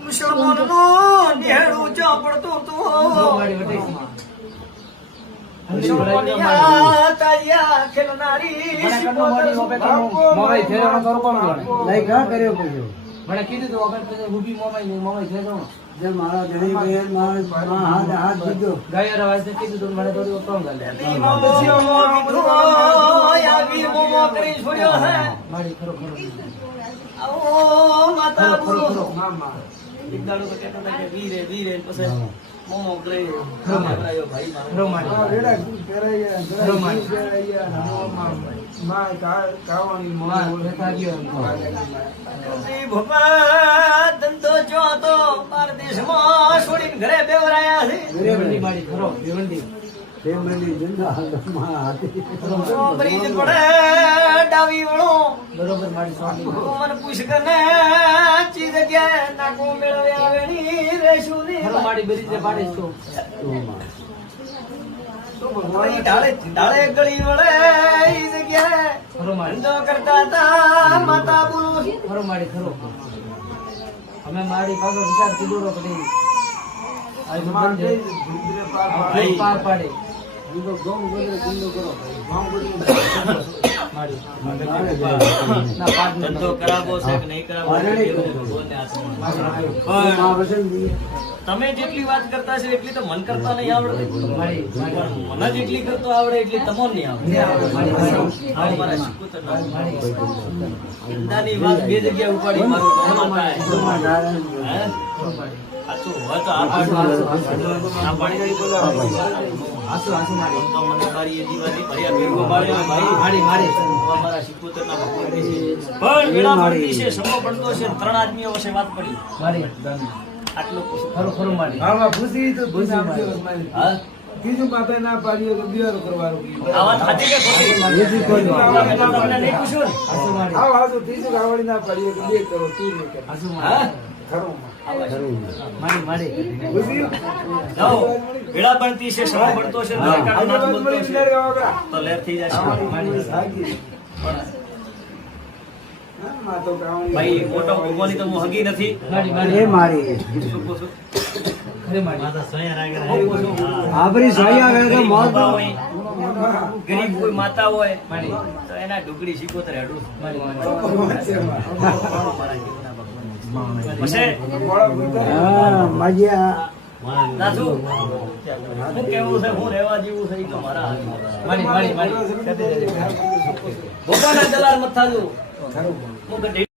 મુસલમાનનો નેહડું ચોપડતું તું સોનિયા તાયા ખેલનારી મને કીધું તો વગર પછી ઊભી મોબાઈલ છે તો જે મારા ધણી બેન મારા હાથ દીધો ગયા રવાજ ને કીધું તો મને થોડી કોમ કરી મારી ખરો ખરો આવો માતા બોલો એક દાડો તો કહેતા હતા કે વીરે વીરે પછી મોમો કરે ભાઈ ખરો મારી ધંધો જો તો બાર દેશમાં છોડીને ઘરે બેવરાયા છે મારી ખરો ભીવંડી બ્રિજ પડે ડાવી વળો બરોબર મારી સ્વામી મને પૂછ કને ચી જગ્યાએ નાકો મેળવે આવેની રેશું ની ખરો મારી બરી જે પાડીશ તો ઢાળે ઢાળે ગળી વળે ઈ જગ્યાએ ખરો મારી ધંધો કરતા હતા માતા બોલો ખરો મારી ખરો અમે મારી પાસે વિચાર કીધો રો પછી આ પાર પાડે ધંધો કરાવો છે કે નહીં કરાવો તમે જેટલી વાત કરતા છો એટલી તો મન કરતા નહીં આવડે મને જેટલી કરતો આવડે એટલી તમને નહીં આવડે ધંધાની વાત બે જગ્યા ઉપાડી મારું કામ થાય સાચું હોય તો આ પાડી આસુ આસુ મારી તો મને મારી એ જીવાની ભર્યા ભેગો માર્યો ભાઈ મારી મારી અમારા શિકોતરના ભગવાન છે પણ વેળા પડતી છે સમો પડતો છે ત્રણ આદમીઓ વચ્ચે વાત પડી મારી આટલું ખરો ખરો મારી હા ભૂસી તો ભૂસી હા કીધું માતા ના પાડ્યો તો દિવારો કરવાનું આ વાત સાચી કે ખોટી તમને નહીં પૂછ્યું આસુ મારી આવ આવ ત્રીજું ગાવડી ના પાડ્યો તો બે કરો તું નહીં કર આસુ હા ખરો મારી મારી ભૂસી જાઓ વેળા પડતી છે સમો પડતો છે દરેક કાળનો નાથ બોલતો છે તો લેર થઈ જશે ભાઈ મોટો ભગવાનની તો હું હગી નથી મારી મારી મારી શું પૂછું ખરે મારી આપણી સોઈ આવે તો મોત બાબા હોય, ગરીબ કોઈ માતા હોય મારી તો એના ડુગડી શીખોતર હેડું મારી પછી મજા નાથુ હું કેવું છે હું રહેવા જેવું છે ઈ તો મારા હાથમાં. મારી મારી મારી ભોગાના દલાલ મત થાજો. હું